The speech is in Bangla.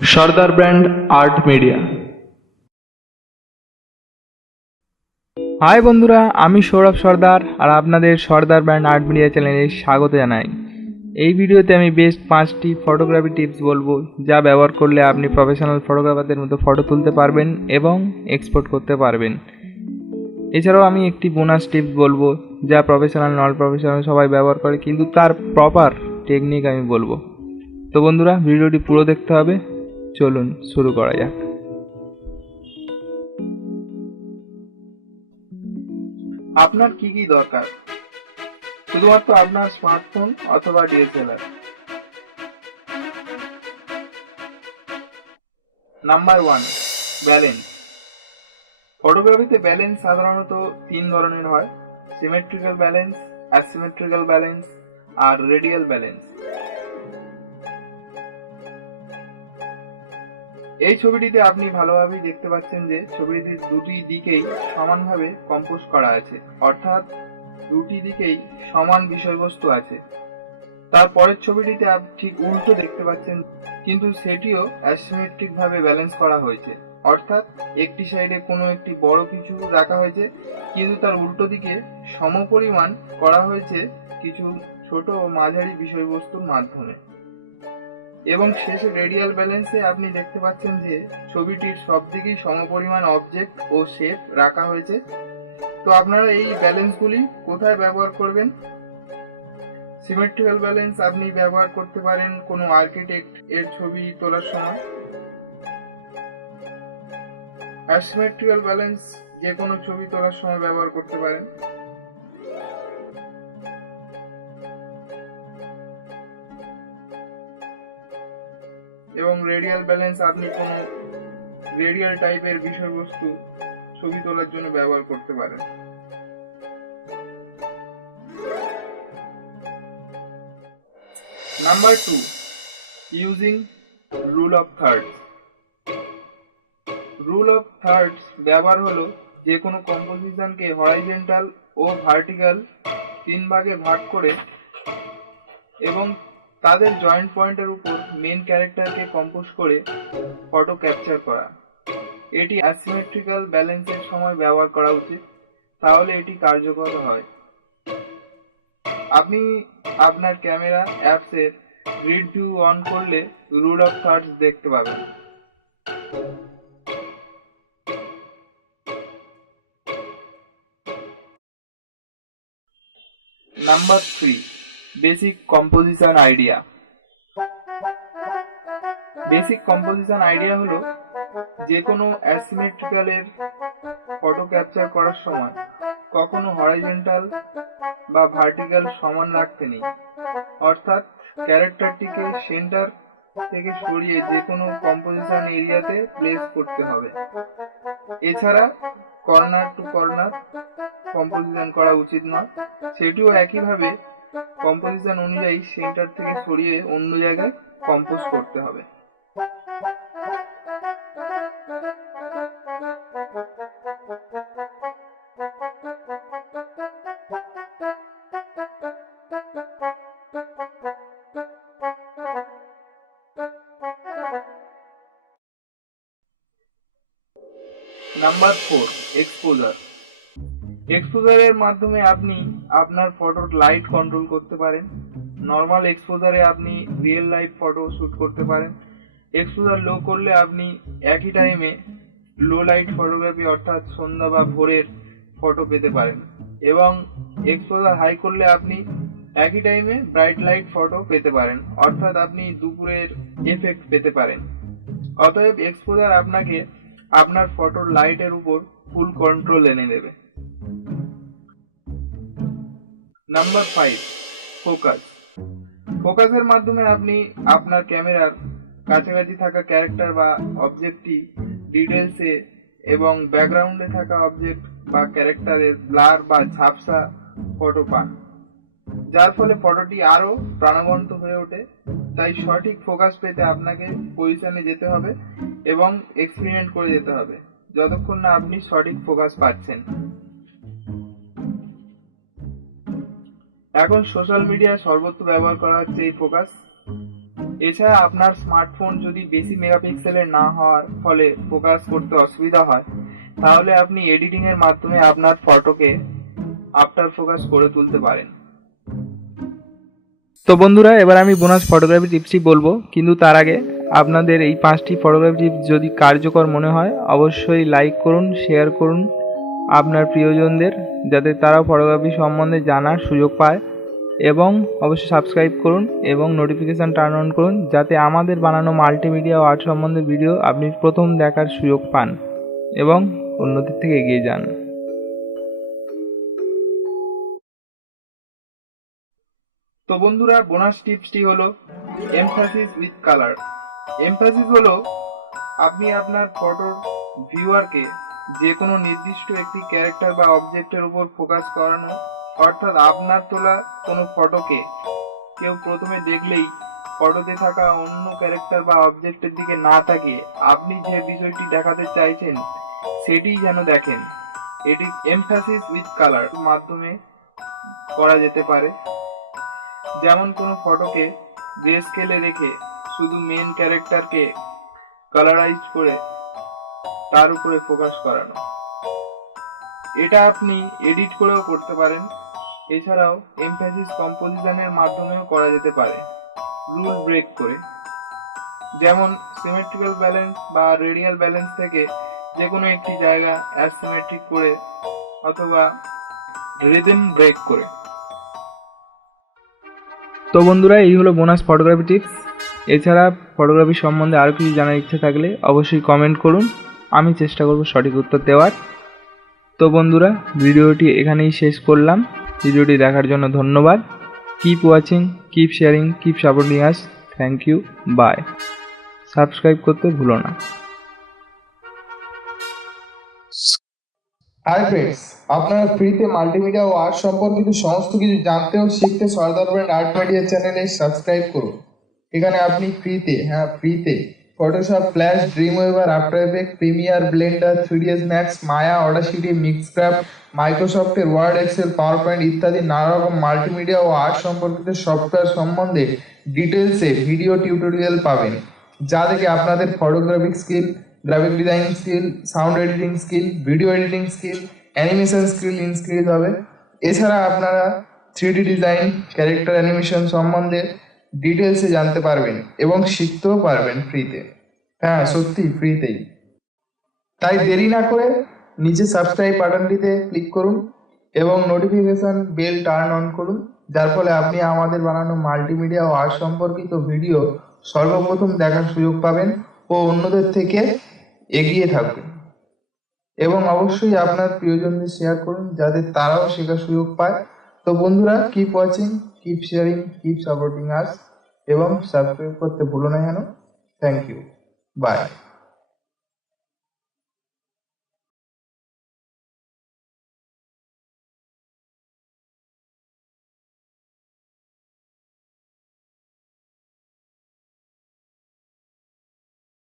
Sardar brand art media. Hi বন্ধুরা, আমি সৌরভ সর্দার আর আপনাদের সর্দার ব্র্যান্ড আর্ট মিডিয়া চ্যানেলে স্বাগত জানাই। এই ভিডিওতে আমি বেস্ট পাঁচটি ফটোগ্রাফি টিপস বলব, যা ব্যবহার করলে আপনি প্রফেশনাল ফটোগ্রাফারদের মতো ফটো তুলতে পারবেন এবং এক্সপোর্ট করতে পারবেন। এছাড়াও আমি একটি বোনাস টিপস বলব, যা প্রফেশনাল নন প্রফেশনাল সবাই ব্যবহার করে, কিন্তু তার প্রপার টেকনিক আমি বলব। তো বন্ধুরা, ভিডিওটি পুরো দেখতে হবে। চলুন, শুরু করা যাক। আপনার কি কি দরকার? শুধুমাত্র আপনার স্মার্টফোন অথবা ডিএসএলআর নাম্বার ওয়ান ব্যালেন্স ফটোগ্রাফিতে ব্যালেন্স সাধারণত তিন ধরনের হয়। সিমেট্রিক্যাল ব্যালেন্স অ্যাসিমেট্রিক্যাল ব্যালেন্স আর রেডিয়াল ব্যালেন্স এই ছবিটিতে আপনি ভালোভাবেই দেখতে পাচ্ছেন যে ছবিটির দুটি দিকেই সমানভাবে কম্পোজ করা আছে। অর্থাৎ দুটি দিকেই সমান বিষয়বস্তু আছে। তারপরের ছবিটিতে আপনি ঠিক উল্টো দেখতে পাচ্ছেন, কিন্তু সেটিও অ্যাসিমেট্রিক ভাবে ব্যালেন্স করা হয়েছে। অর্থাৎ একটি সাইডে কোনো একটি বড় কিছু রাখা হয়েছে, কিন্তু তার উল্টো দিকে সমপরিমাণ করা হয়েছে কিছু ছোট ও মাঝারি বিষয়বস্তুর মাধ্যমে। এবং শেষে রেডিয়াল ব্যালেন্সে আপনি দেখতে পাচ্ছেন যে ছবিটির সব দিকেই সমপরিমাণ অবজেক্ট ও শেপ রাখা হয়েছে। তো আপনারা এই ব্যালেন্সগুলি কোথায় ব্যবহার করবেন? সিমেট্রিক্যাল ব্যালেন্স আপনি ব্যবহার করতে পারেন কোনো আর্কিটেক্ট এর ছবি তোলার সময়। অ্যাসিমেট্রিক্যাল ব্যালেন্স যে কোনো ছবি তোলার সময় ব্যবহার করতে পারেন। এবং রেডিয়াল ব্যালেন্স আপনি কোনো রেডিয়াল টাইপের বিষয়বস্তু ছবি তোলার জন্য ব্যবহার করতে পারেন। Number two using rule of thirds rule of thirds ব্যবহার হলো যে কোনো কম্পোজিশনকে হরাইজেন্টাল ও ভার্টিক্যাল তিন ভাগে ভাগ করে এবং তাদের জয়েন্ট পয়েন্টের উপর মেন ক্যারেক্টারকে কম্পোজ করে ফটো ক্যাপচার করা। এটি অ্যাসিমেট্রিক্যাল ব্যালেন্সের সময় ব্যবহার করা উচিত, তাহলে এটি কার্যকর হয়। আপনি আপনার ক্যামেরা অ্যাপসের গ্রিড ভিউ অন করলে রুল অফ থার্ডস দেখতে পাবেন। Number three basic composition idea basic composition idea হলো যে কোনো অ্যাসিমেট্রিক্যালের ফটো ক্যাপচার করার সময় কখনো হরাইজেন্টাল বা ভার্টিক্যাল সমান রাখতে নেই। অর্থাৎ ক্যারেক্টারটিকে সেন্টার থেকে সরিয়ে যে কোনো কম্পোজিশন এরিয়াতে প্লেস করতে হবে। এছাড়া কর্নার টু কর্নার কম্পোজিশন করা উচিত নয়। সেটিও একইভাবে কম্পোজিশন অনুযায়ী সেন্টার থেকে সরিয়ে অন্য জায়গায় কম্পোজ করতে হবে। নাম্বার ফোর এক্সপোজার এক্সপোজারের মাধ্যমে আপনি আপনার ফটোর লাইট কন্ট্রোল করতে পারেন। নর্মাল এক্সপোজারে আপনি রিয়েল লাইফ ফটো শ্যুট করতে পারেন। এক্সপোজার লো করলে আপনি একই টাইমে লো লাইট ফটোগ্রাফি অর্থাৎ সন্ধ্যা বা ভোরের ফটো পেতে পারেন। এবং এক্সপোজার হাই করলে আপনি একই টাইমে ব্রাইট লাইট ফটো পেতে পারেন। অর্থাৎ আপনি দুপুরের এফেক্ট পেতে পারেন। অতএব এক্সপোজার আপনাকে আপনার ফটোর লাইটের উপর ফুল কন্ট্রোল এনে দেবে। নাম্বার ফাইভ ফোকাস ফোকাসের মাধ্যমে আপনি আপনার ক্যামেরার কাছাকাছি থাকা ক্যারেক্টার বা অবজেক্টটি ডিটেলসে এবং ব্যাকগ্রাউন্ডে থাকা অবজেক্ট বা ক্যারেক্টারের ব্লার বা ঝাপসা ফটো পান। যার ফলে ফটোটি আরও প্রাণবন্ত হয়ে ওঠে। তাই সঠিক ফোকাস পেতে আপনাকে পজিশনে যেতে হবে এবং এক্সপেরিমেন্ট করে যেতে হবে। যতক্ষণ না আপনি সঠিক ফোকাস পাচ্ছেন। এখন সোশ্যাল মিডিয়া সর্বত্র ব্যবহার করা হচ্ছে এই ফোকাস এছাড়া আপনার স্মার্টফোন যদি বেশি মেগাপিক্সেলের না হওয়ার ফলে ফোকাস করতে অসুবিধা হয়, তাহলে আপনি এডিটিং এর মাধ্যমে আপনার ফটোকে আফটার ফোকাস করে তুলতে পারেন। তো বন্ধুরা, এবার আমি বোনাস ফটোগ্রাফি টিপসটি বলব। কিন্তু তার আগে আপনাদের এই পাঁচটি ফটোগ্রাফি টিপস যদি কার্যকর মনে হয়, অবশ্যই লাইক করুন শেয়ার করুন। আপনার প্রিয়জনদের যাতে তারাও ফটোগ্রাফি সম্বন্ধে জানার সুযোগ পায় এবং অবশ্যই সাবস্ক্রাইব করুন এবং নোটিফিকেশান টার্ন অন করুন যাতে আমাদের বানানো মাল্টিমিডিয়া আর্ট সম্বন্ধে ভিডিও আপনি প্রথম দেখার সুযোগ পান এবং অন্যদের থেকে এগিয়ে যান। তো বন্ধুরা বোনাস টিপসটি হলো এমফাসিস উইথ কালার এমফাসিস হলো আপনি আপনার ফটোর ভিউয়ারকে যে কোনো নির্দিষ্ট একটি ক্যারেক্টার বা অবজেক্টের উপর ফোকাস করানো, অর্থাৎ আপনার তোলা কোনো ফটোকে কেউ প্রথমে দেখলেই ফটোতে থাকা অন্য ক্যারেক্টার বা অবজেক্টের দিকে না তাকিয়ে আপনি যে বিষয়টি দেখাতে চাইছেন, সেটিই যেন দেখেন। এটি এমফাসিস উইথ কালার মাধ্যমে করা যেতে পারে। যেমন কোনো ফটোকে গ্রে স্কেলে রেখে শুধু মেন ক্যারেক্টারকে কালারাইজ করে তার উপরে ফোকাস করানো। এটা আপনি এডিট করেও করতে পারেন। এছাড়াও এমফ্যাসিস কম্পোজিশনের মাধ্যমেও করা যেতে পারে। রুল ব্রেক করে। যেমন সিমেট্রিক্যাল ব্যালেন্স বা রেডিয়াল ব্যালেন্স থেকে যে কোনো একটি জায়গা অ্যাসিমেট্রিক করে অথবা রিদম ব্রেক করে। তো বন্ধুরা, এই হলো বোনাস ফটোগ্রাফি টিপস এছাড়া ফটোগ্রাফি সম্বন্ধে আরও কিছু জানার ইচ্ছে থাকলে অবশ্যই কমেন্ট করুন। আমি চেষ্টা করব সঠিক উত্তর দেওয়ার। তো বন্ধুরা, ভিডিওটি এখানেই শেষ করলাম। ভিডিওটি দেখার জন্য ধন্যবাদ। Keep watching keep sharing keep supporting us thank you bye subscribe করতে ভুলো না। হাই ফ্রেন্ডস আপনারা ফ্রিতে মাল্টিমিডিয়া ও আর্ট সম্পর্কিত সমস্ত কিছু জানতে ও শিখতে সরদার ব্র্যান্ড আর্ট মিডিয়া চ্যানেলে সাবস্ক্রাইব করুন। এখানে আপনি ফ্রিতে হ্যাঁ ফ্রিতে Photoshop Flash Dreamweaver After Effect Premiere Blender three D S Max Maya Audacity Mixcraft মাইক্রোসফটের ওয়ার্ড এক্সেল পাওয়ার পয়েন্ট ইত্যাদি নানা রকম মাল্টিমিডিয়া ও আর্ট সম্পর্কিত সফটওয়্যার সম্বন্ধে ডিটেলসে ভিডিও টিউটোরিয়াল পাবেন। যা থেকে আপনাদের photographic skill graphic design skill sound editing skill video editing skill animation skill increase হবে। এছাড়া আপনারা থ্রি ডিজাইন ক্যারেক্টার অ্যানিমেশন সম্বন্ধে ডিটেলসে জানতে পারবেন এবং শিখতেও পারবেন ফ্রিতে হ্যাঁ সত্যি ফ্রিতেই তাই দেরি না করে নিচে সাবস্ক্রাইব বাটনটিতে ক্লিক করুন এবং নোটিফিকেশন বেল টার্ন অন করুন, যার ফলে আপনি আমাদের বানানো মাল্টিমিডিয়া ও আর্ট সম্পর্কিত ভিডিও সর্বপ্রথম দেখার সুযোগ পাবেন ও অন্যদের থেকে এগিয়ে থাকবেন এবং অবশ্যই আপনার প্রিয়জনদের শেয়ার করুন, যাতে তারাও শেখার সুযোগ পায়। তো বন্ধুরা keep watching keep sharing keep supporting us এবং সাবস্ক্রাইব করতে ভুলো না যেন। Thank you by